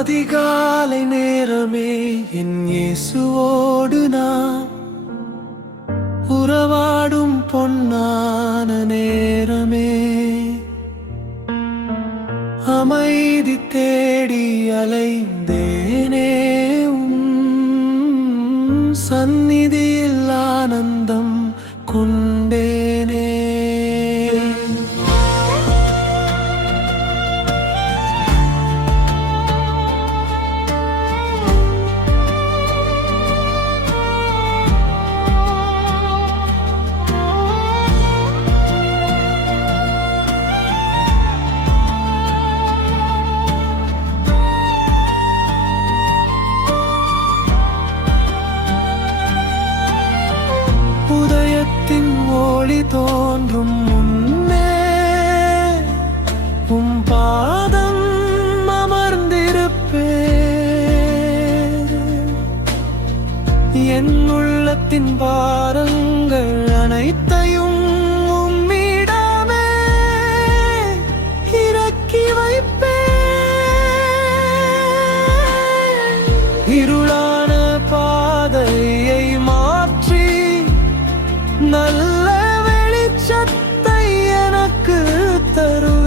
அதிகாலை நேரமே என் இயேசுவோடு நான் உறவாடும் பொன்னான நேரமே, அமைதி தேடி அலைந்தேனே, சந்நிதியில் ஆனந்தம் கொண்டேனே. உதயத்தின் ஒளி தோன்றும் முன்னே பாதம் அமர்ந்திருப்பே, என் உள்ளத்தின் பாரங்கள் அனைத்தையும் உம்மிடமே இறக்கி வைப்பே. இருளான பாதையை மாற்றி நல்ல வெளிச்சத்தை எனக்கு தரும்.